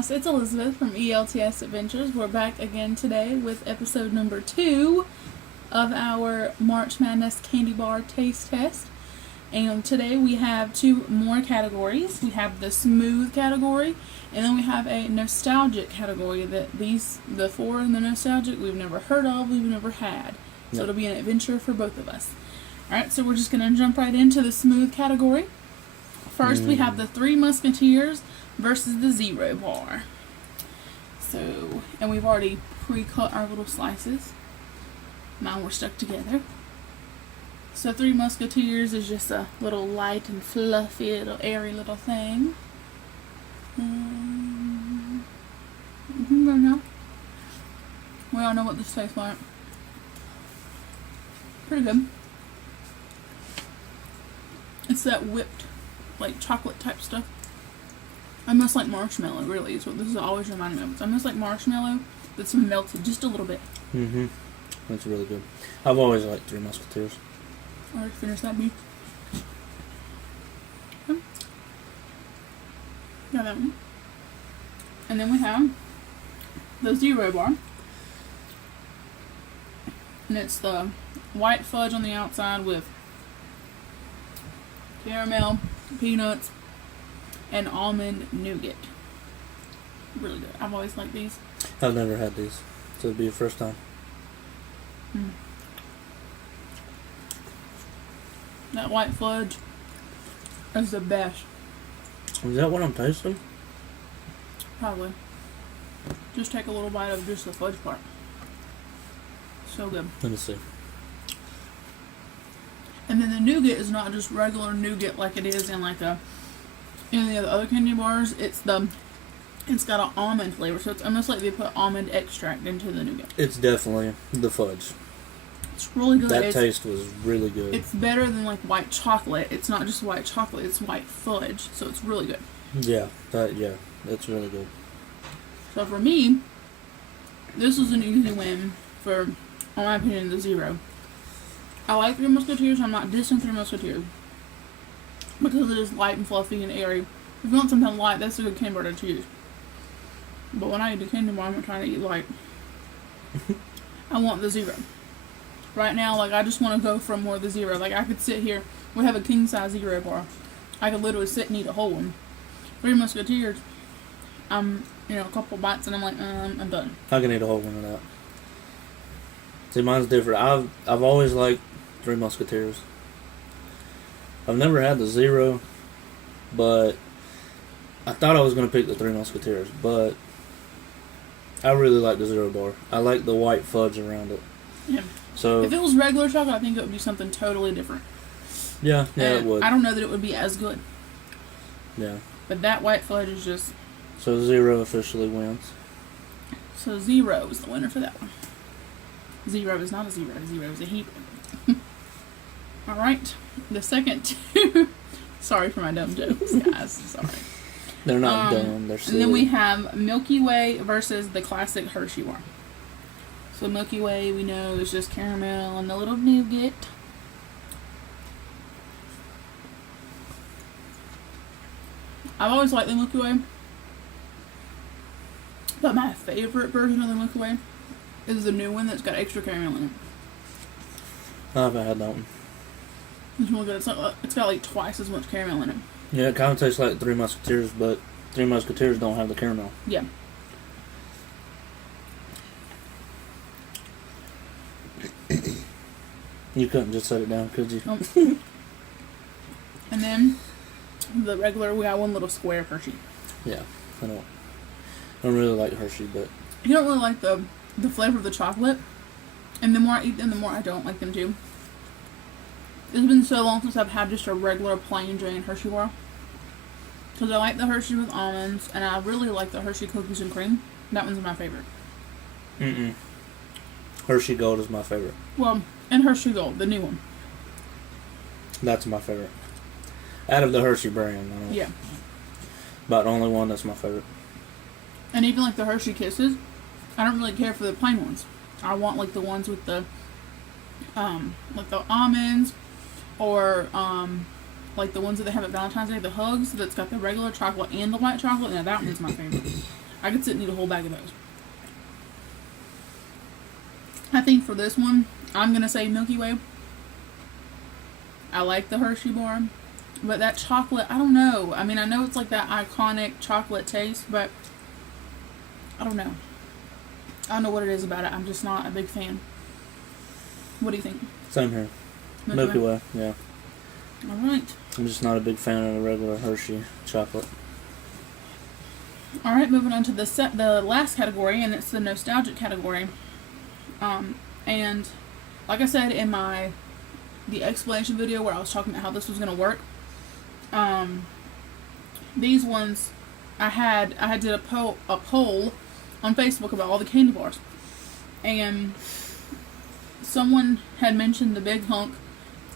guys, it's Elizabeth from ELTS Adventures. We're back again today with episode number 2 of our March Madness candy bar taste test. And today we have 2 more categories. We have the smooth category, and then we have a nostalgic category that the 4 in the nostalgic we've never heard of, we've never had. So it'll be an adventure for both of us. Alright, so we're just going to jump right into the smooth category. First, we have the Three Musketeers versus the Zero Bar. So, and we've already pre-cut our little slices. Mine were stuck together. So, Three Musketeers is just a little light and fluffy, little airy little thing. Now. We all know what this tastes like. Pretty good. It's that whipped, like, chocolate type stuff. Almost like marshmallow, really, is what this is always reminding me of. It's almost like marshmallow that's melted just a little bit. Mm-hmm. That's really good. I've always liked Three Musketeers. Alright, finish that beef. Okay. Got that one. And then we have the Zero Bar. And it's the white fudge on the outside with caramel, peanuts, and almond nougat. Really good. I've always liked these. I've never had these, so it'll be your first time. That white fudge is the best. Is that what I'm tasting? Probably. Just take a little bite of just the fudge part. So good. Let me see. And then the nougat is not just regular nougat like it is in like any of the other candy bars. It's got an almond flavor, so it's almost like they put almond extract into the nougat. It's definitely the fudge. It's really good. That taste was really good. It's better than like white chocolate. It's not just white chocolate, it's white fudge, so it's really good. Yeah, that's really good. So for me, this was an easy win for, in my opinion, the Zero. I like Three Musketeers. I'm not dissing Three Musketeers because it is light and fluffy and airy. If you want something light, that's a good candy bar to choose. But when I eat a candy bar, I'm not trying to eat light. I want the Zero. Right now, like, I just want to go for more of the Zero. Like, I could sit here. We have a king-size Zero bar. I could literally sit and eat a whole one. Three Musketeers, a couple bites and I'm like, I'm done. I can eat a whole one of that. See, mine's different. I've always liked Three Musketeers. I've never had the Zero, but I thought I was going to pick the Three Musketeers, but I really like the Zero Bar. I like the white fudge around it. Yeah. So if it was regular chocolate, I think it would be something totally different. Yeah, it would. I don't know that it would be as good. Yeah. But that white fudge is just... So Zero officially wins. So Zero is the winner for that one. Zero is not a zero. Zero is a heap. Alright. The second 2... Sorry for my dumb jokes, guys. Sorry. They're not dumb. They're silly. And then we have Milky Way versus the classic Hershey bar. So Milky Way, we know, is just caramel and the little nougat. I've always liked the Milky Way. But my favorite version of the Milky Way is the new one that's got extra caramel in it. I haven't had that one. It's really good. It's got like twice as much caramel in it. Yeah, it kind of tastes like Three Musketeers, but Three Musketeers don't have the caramel. Yeah. You couldn't just set it down, could you? Nope. And then the regular, we got one little square Hershey. Yeah, I don't really like Hershey, but You don't really like the flavor of the chocolate, and the more I eat them, the more I don't like them too. It's been so long since I've had just a regular plain Jane Hershey bar. Because I like the Hershey with almonds, and I really like the Hershey cookies and cream. That one's my favorite. Hershey Gold is my favorite. Well, and Hershey Gold, the new one. That's my favorite. Out of the Hershey brand, yeah. About the only one that's my favorite. And even like the Hershey Kisses, I don't really care for the plain ones. I want like the ones with the almonds, or like the ones that they have at Valentine's Day, the Hugs, that's got the regular chocolate and the white chocolate. Now that one's my favorite. I could sit and eat a whole bag of those. I think for this one, I'm going to say Milky Way. I like the Hershey bar. But that chocolate, I don't know. I mean, I know it's like that iconic chocolate taste, but I don't know. I don't know what it is about it. I'm just not a big fan. What do you think? Same here. Milky Way, yeah. Alright. I'm just not a big fan of the regular Hershey chocolate. Alright, moving on to the last category, and it's the nostalgic category. And like I said in the explanation video where I was talking about how this was going to work, these ones, I did a poll on Facebook about all the candy bars, and someone had mentioned the Big Hunk,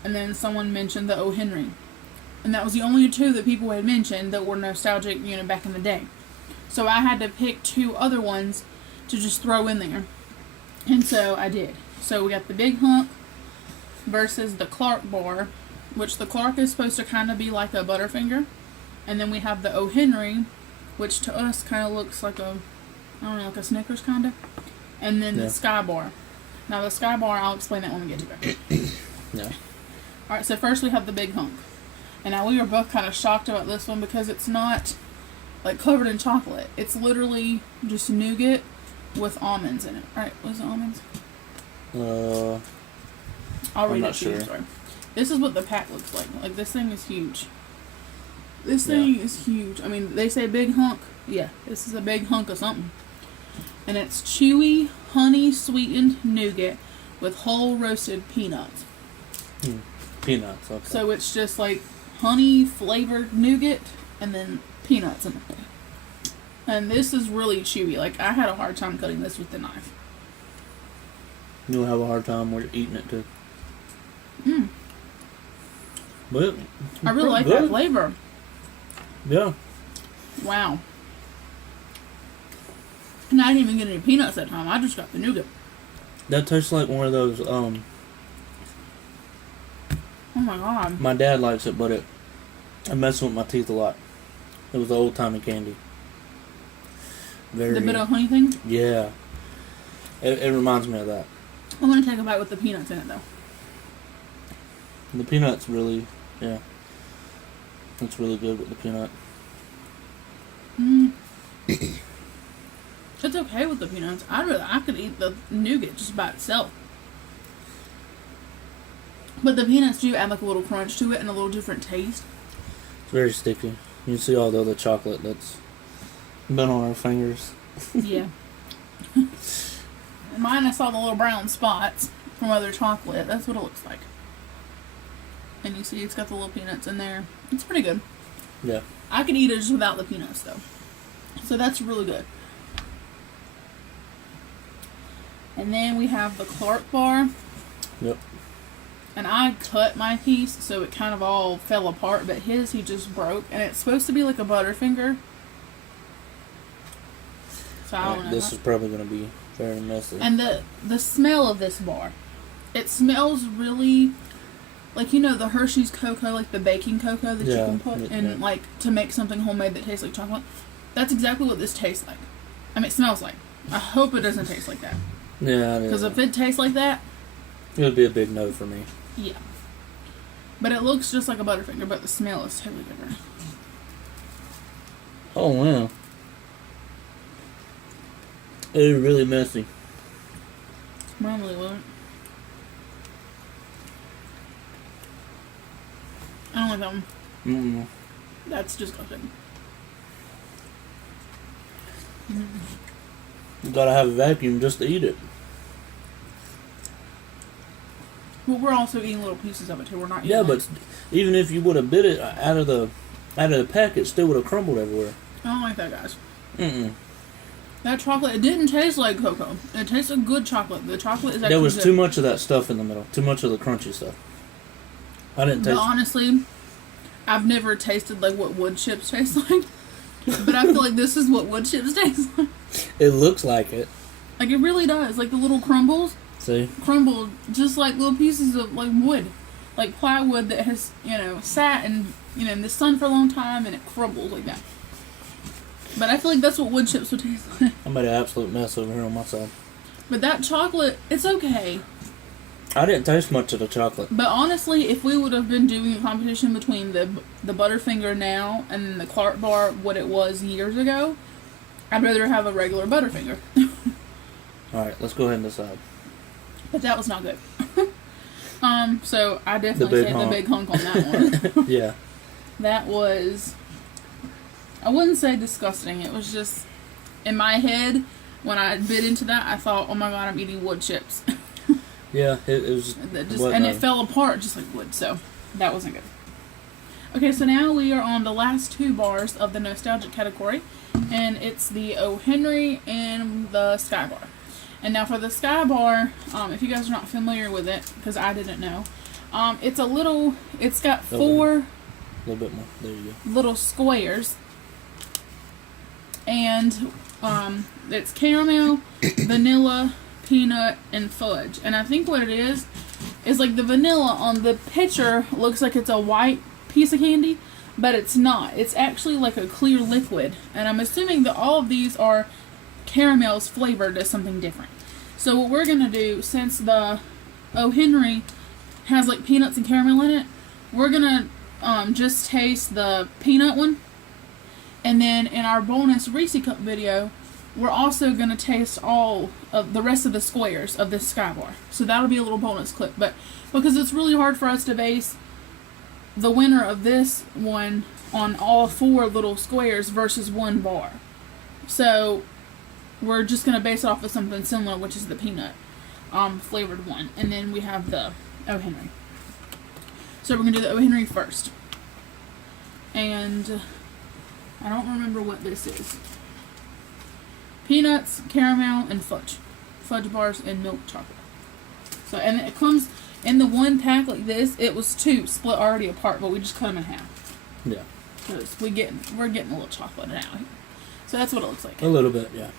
and then someone mentioned the O. Henry, and that was the only two that people had mentioned that were nostalgic, back in the day. So I had to pick two other ones to just throw in there, and so I did. So we got the Big Hunk versus the Clark bar, which the Clark is supposed to kind of be like a Butterfinger, and then we have the O. Henry, which to us kind of looks like like a Snickers kind of, and then the Sky bar. Now the Sky bar, I'll explain that when we get to it. Yeah. Alright, so first we have the Big Hunk. And now we were both kind of shocked about this one because it's not like covered in chocolate. It's literally just nougat with almonds in it. Right? Was it almonds? I'll read it to you. Sorry. This is what the pack looks like. Like, this thing is huge. This thing is huge. I mean, they say Big Hunk. Yeah, this is a big hunk of something. And it's chewy, honey-sweetened nougat with whole roasted peanuts. Peanuts, okay. So it's just like honey-flavored nougat and then peanuts in it. And this is really chewy. Like, I had a hard time cutting this with the knife. You'll have a hard time when you're eating it, too. But I really like that flavor. Yeah. Wow. And I didn't even get any peanuts that time. I just got the nougat. That tastes like one of those, oh my god. My dad likes it, but it messes with my teeth a lot. It was old-timey candy. The bit of honey thing? Yeah. It reminds me of that. I'm going to take a bite with the peanuts in it, though. The peanuts really, yeah. It's really good with the peanut. It's okay with the peanuts. I could eat the nougat just by itself. But the peanuts do add like a little crunch to it and a little different taste. It's very sticky. You can see all the other chocolate that's been on our fingers. Yeah. Mine, I saw the little brown spots from other chocolate. That's what it looks like. And you see it's got the little peanuts in there. It's pretty good. Yeah. I could eat it just without the peanuts, though. So that's really good. And then we have the Clark bar. Yep. And I cut my piece, so it kind of all fell apart. But his, he just broke. And it's supposed to be like a Butterfinger. So I don't know. This is probably going to be very messy. And the smell of this bar. It smells really... like, the Hershey's cocoa, like the baking cocoa that you can put in, like, to make something homemade that tastes like chocolate. That's exactly what this tastes like. I mean, it smells like. I hope it doesn't taste like that. Yeah, because if it tastes like that... it would be a big no for me. Yeah. But it looks just like a Butterfinger, but the smell is totally different. Oh, wow. It is really messy. Mine really wasn't. I don't like that one. That's disgusting. You gotta have a vacuum just to eat it. Well, we're also eating little pieces of it too. We're not eating Yeah, but even if you would have bit it out of the pack, it still would have crumbled everywhere. I don't like that, guys. That chocolate, it didn't taste like cocoa. It tastes like good chocolate. The chocolate is actually There was good. too much of that stuff in the middle. Too much of the crunchy stuff. I didn't taste... But honestly, I've never tasted like what wood chips taste like. But I feel like this is what wood chips taste like. It looks like it. Like, it really does. Like, the little crumbles. See? Crumbled just like little pieces of, like, wood. Like plywood that has, sat in the sun for a long time and it crumbles like that. But I feel like that's what wood chips would taste like. I made an absolute mess over here on my side. But that chocolate, it's okay. I didn't taste much of the chocolate. But honestly, if we would have been doing a competition between the Butterfinger now and then the Clark bar, what it was years ago, I'd rather have a regular Butterfinger. Alright, let's go ahead and decide. But that was not good. So I definitely say the big hunk on that one. Yeah. That was, I wouldn't say disgusting. It was just, in my head, when I bit into that, I thought, oh my god, I'm eating wood chips. Yeah, it was and it fell apart just like wood, so that wasn't good. Okay, so now we are on the last two bars of the nostalgic category, and it's the O. Henry and the Sky Bar. And now for the Sky Bar, if you guys are not familiar with it, because I didn't know, it's got four a little bit more. There you go. little squares, and it's caramel, vanilla, peanut, and fudge. And I think what it is like the vanilla on the picture looks like it's a white piece of candy, but it's not. It's actually like a clear liquid, and I'm assuming that all of these are caramels flavored as something different. So what we're gonna do, since the O. Henry has like peanuts and caramel in it, we're gonna just taste the peanut one, and then in our bonus Reese Cup video, we're also gonna taste all of the rest of the squares of this Sky Bar. So that'll be a little bonus clip, but because it's really hard for us to base the winner of this one on all four little squares versus one bar. So we're just going to base it off of something similar, which is the peanut flavored one. And then we have the O. Henry. So we're going to do the O. Henry first. And I don't remember what this is. Peanuts, caramel, and fudge. Fudge bars and milk chocolate. So, and it comes in the one pack like this. It was two split already apart, but we just cut them in half. Yeah. Because we're getting a little chocolate now. So that's what it looks like. A little bit, yeah.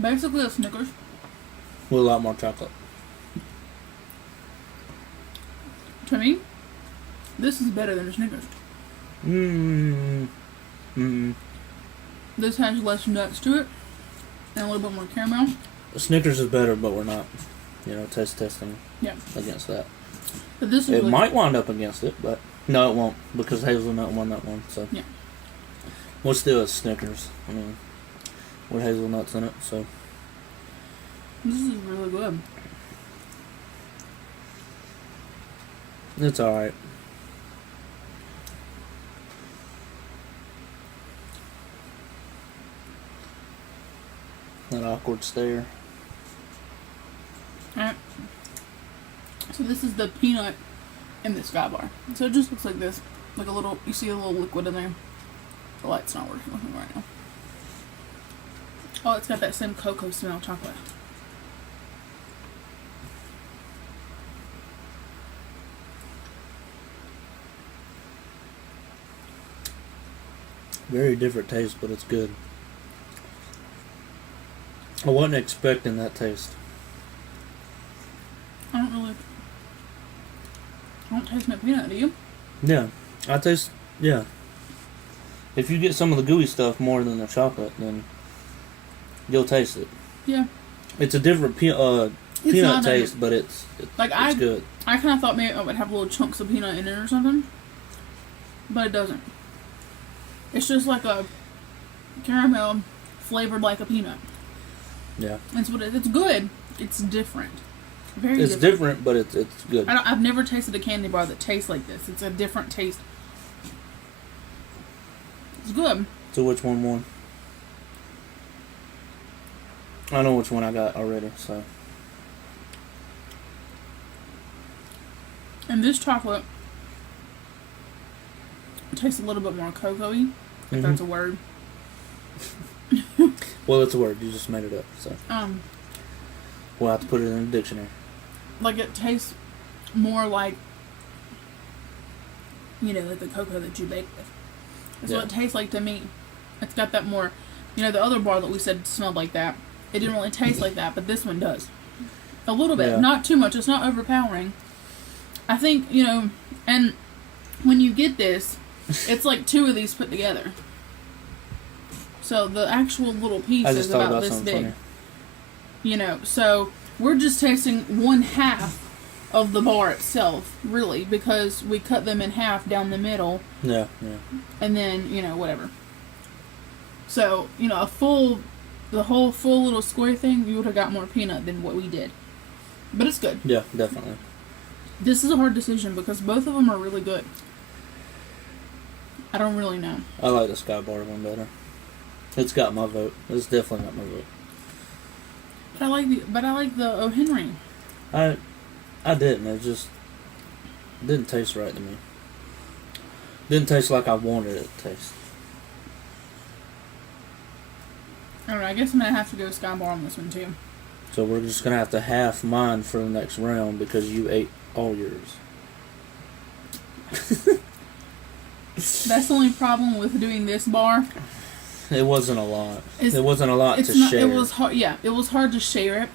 Basically a Snickers. With a lot more chocolate. To me, this is better than a Snickers. This has less nuts to it, and a little bit more caramel. Snickers is better, but we're not, taste testing against that. But this is it really might wind up against it, but no, it won't, because hazelnut won that one. So yeah, we'll still a Snickers. I mean, with hazelnuts in it, so this is really good. It's alright. That awkward stare. Alright. So this is the peanut in the Sky Bar. So it just looks like this. Like a little, you see a little liquid in there. The light's not working with me right now. Oh, it's got that same cocoa smell chocolate. Very different taste, but it's good. I wasn't expecting that taste. I don't taste my peanut, do you? Yeah. Yeah. If you get some of the gooey stuff more than the chocolate, then you'll taste it. Yeah. It's a different peanut taste, but it's good. I kind of thought maybe it would have little chunks of peanut in it or something, but it doesn't. It's just like a caramel flavored like a peanut. Yeah. That's what it's good. It's different. It's different, but it's good. I've never tasted a candy bar that tastes like this. It's a different taste. It's good. So which one won? I know which one I got already, so. And this chocolate tastes a little bit more cocoa-y, if that's a word. Well, it's a word. You just made it up, so. We'll have to put it in the dictionary. Like it tastes more like, like the cocoa that you bake with. That's what it tastes like to me. It's got that more, the other bar that we said smelled like that. It didn't really taste like that, but this one does. A little bit, Yeah. not too much. It's not overpowering. I think, and when you get this, it's like 2 of these put together. So the actual little piece is about this big. Funny. So we're just tasting 1/2 of the bar itself, really, because we cut them in half down the middle. Yeah. And then, whatever. So, the whole full little square thing, you would have got more peanut than what we did. But it's good. Yeah, definitely. This is a hard decision because both of them are really good. I don't really know. I like the Sky Bar one better. It's got my vote. It's definitely got my vote. But I like the O. Henry. I didn't. It just didn't taste right to me. Didn't taste like I wanted it to taste. Alright, I guess I'm going to have to go Sky Bar on this one too. So we're just going to have to half mine for the next round because you ate all yours. That's the only problem with doing this bar. It wasn't a lot. It wasn't a lot to share. It was hard. Yeah, it was hard to share it.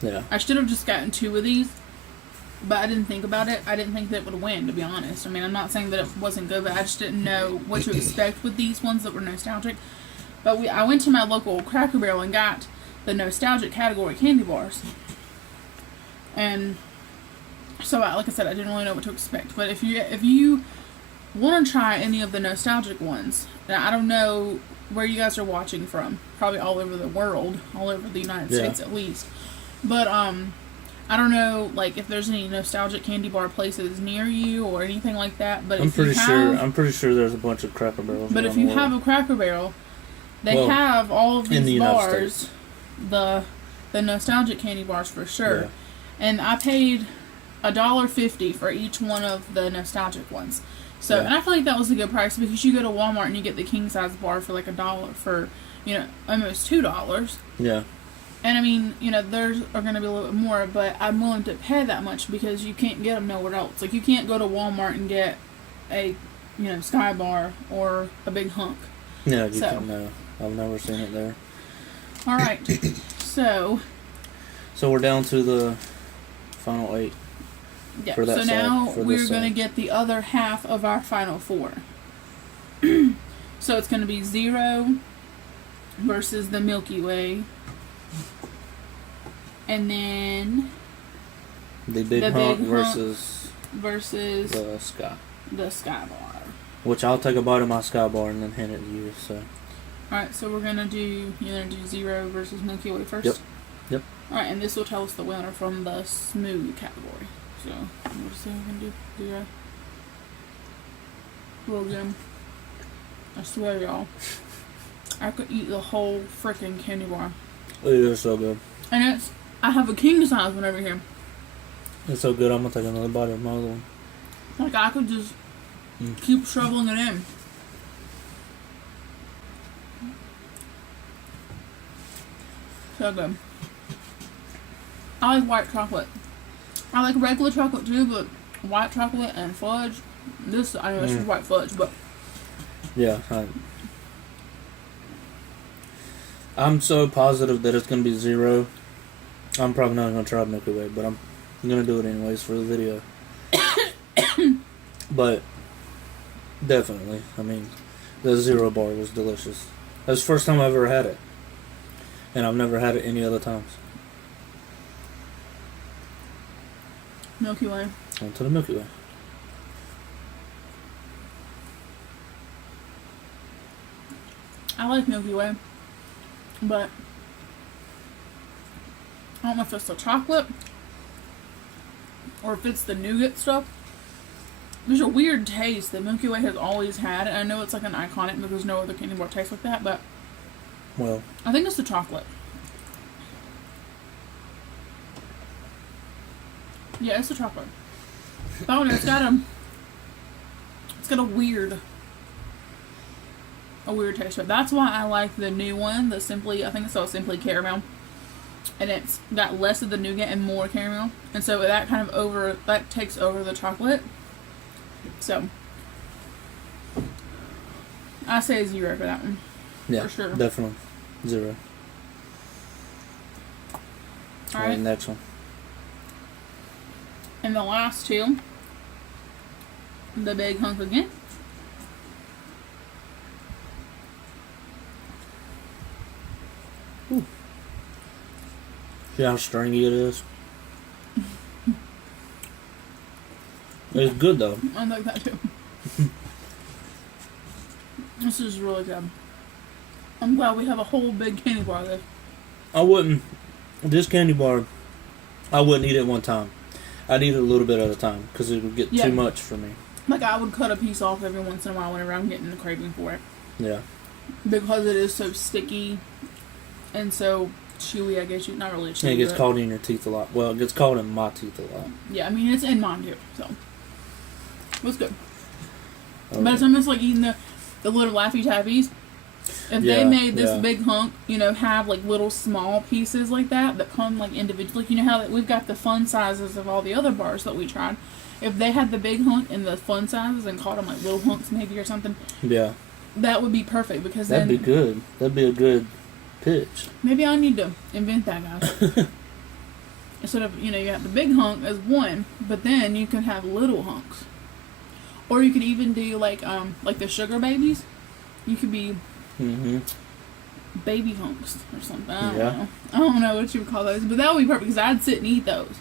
Yeah. I should have just gotten 2 of these, but I didn't think about it. I didn't think that it would win, to be honest. I mean, I'm not saying that it wasn't good, but I just didn't know what to expect with these ones that were nostalgic. But I went to my local Cracker Barrel and got the nostalgic category candy bars. And so, like I said, I didn't really know what to expect. But if you want to try any of the nostalgic ones, now I don't know where you guys are watching from. Probably all over the world, all over the United States at least. But I don't know, like, if there's any nostalgic candy bar places near you or anything like that. But I'm pretty sure there's a bunch of Cracker Barrels. But if you have a Cracker Barrel, they have all of these bars, the nostalgic candy bars for sure. Yeah. And I paid $1.50 for each one of the nostalgic ones. So, and I feel like that was a good price because you go to Walmart and you get the king size bar for like $1 for, almost $2. Yeah. And I mean, theirs are going to be a little bit more, but I'm willing to pay that much because you can't get them nowhere else. Like, you can't go to Walmart and get a, Sky Bar or a Big Hunk. Yeah, you can. No, I've never seen it there. All right. So we're down to the final 8. Yeah. So now we're going to get the other half of our final 4. So it's going to be 0 versus the Milky Way. And then the Big Hunk versus the Sky Bar. Which I'll take a bite of my Sky Bar and then hand it to you. So. Alright, so you're gonna do 0 versus Milky Way first? Yep. Alright, and this will tell us the winner from the smooth category. So, we'll see what we can do. 0. Real good. I swear, y'all. I could eat the whole freaking candy bar. It is so good. And I have a king size one over here. It's so good, I'm gonna take another bite of my other one. Like, I could just keep shoveling it in. So good. I like white chocolate. I like regular chocolate too, but white chocolate and fudge. This is white fudge, but yeah. I'm so positive that it's gonna be 0. I'm probably not gonna try Milky Way, but I'm gonna do it anyways for the video. But definitely, I mean, the 0 bar was delicious. That's the first time I've ever had it. And I've never had it any other times. Milky Way. On to the Milky Way. I like Milky Way, but I don't know if it's the chocolate or if it's the nougat stuff. There's a weird taste that Milky Way has always had, and I know it's like an iconic because no other candy bar tastes like that, but I think it's the chocolate. Yeah, it's the chocolate. Oh, and it's got a weird taste to it. That's why I like the new one, I think it's called Simply Caramel. And it's got less of the nougat and more caramel. And so that that takes over the chocolate. So I say 0 for that one. Yeah, for sure. Definitely 0. Alright, next one. And the last two, the big hunk again. Ooh. See how stringy it is? It's good though. I like that too. This is really good. I'm glad we have a whole big candy bar of this. This candy bar, I wouldn't eat it one time. I'd eat it a little bit at a time because it would get too much for me. Like, I would cut a piece off every once in a while whenever I'm getting the craving for it. Yeah. Because it is so sticky and so chewy, I guess. Not really chewy. And it gets caught in your teeth a lot. Well, it gets caught in my teeth a lot. Yeah, I mean, it's in mine too, so. It was good. Okay. But it's almost like eating the little Laffy Taffies. If they made this big hunk, have like little small pieces like that come like individually. You know how we've got the fun sizes of all the other bars that we tried. If they had the big hunk and the fun sizes and called them like little hunks maybe or something. Yeah. That would be perfect because that'd be good. That'd be a good pitch. Maybe I need to invent that, guys. Instead of, you have the big hunk as one, but then you can have little hunks. Or you could even do like the sugar babies. You could be baby hunks or something. I don't know. I don't know what you would call those, but that would be perfect because I'd sit and eat those.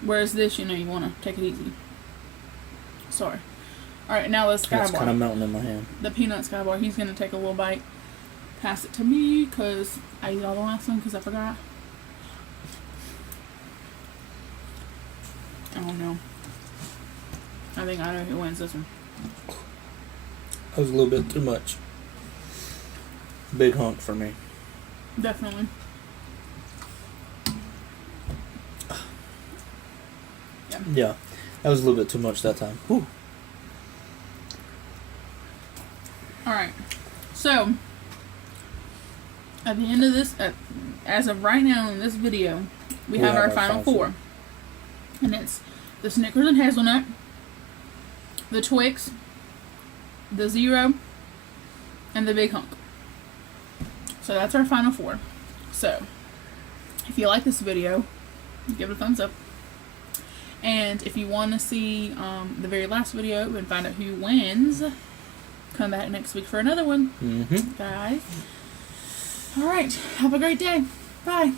Whereas this, you want to take it easy. Sorry. All right, now the Sky Bar. It's kind of melting in my hand. The peanut Sky Bar. He's gonna take a little bite. Pass it to me because I ate all the last one because I forgot. Oh no. I think I know who wins this one. That was a little bit too much. Big hunk for me. Definitely. Yeah. That was a little bit too much that time. Whew. Alright. So, at the end of this, as of right now in this video, we have our final four. And it's the Snickers and Hazelnut, the Twix, the Zero, and the Big Hunk. So that's our final four. So, if you like this video, give it a thumbs up. And if you want to see the very last video and find out who wins, come back next week for another one. Guys. Alright, have a great day. Bye.